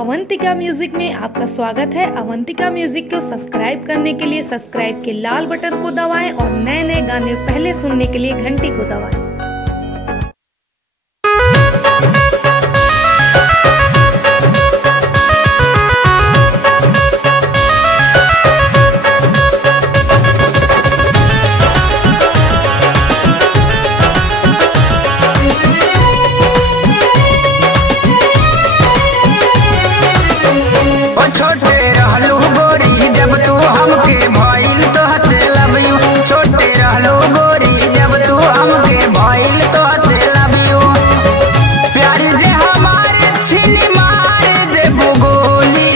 Avantika music में आपका स्वागत है। अवंतिका म्यूजिक को सब्सक्राइब करने के लिए सब्सक्राइब के लाल बटन को दबाएं और नए नए गाने पहले सुनने के लिए घंटी को दबाएं। छोटे रहलू गोरी जब तू हमके भइल तो हसे लव यू। छोटे रहलू गोरी जब तू हमके भइल तो हसे लव यू। प्यार जे हमारे छिनी मार दे गोली,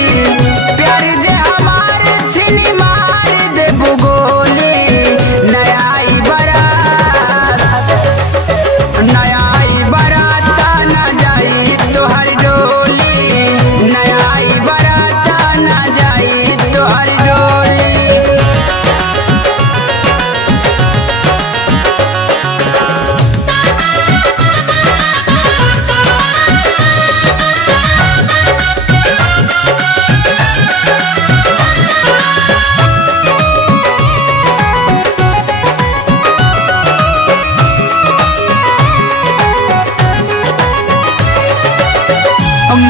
प्यार जे हमारे छिनी मार दे गोली। नया आई बारात ना जाई तोहर डोली। नया आई बारात ना जाई तोहर डोली।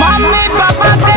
मम्मी पापा के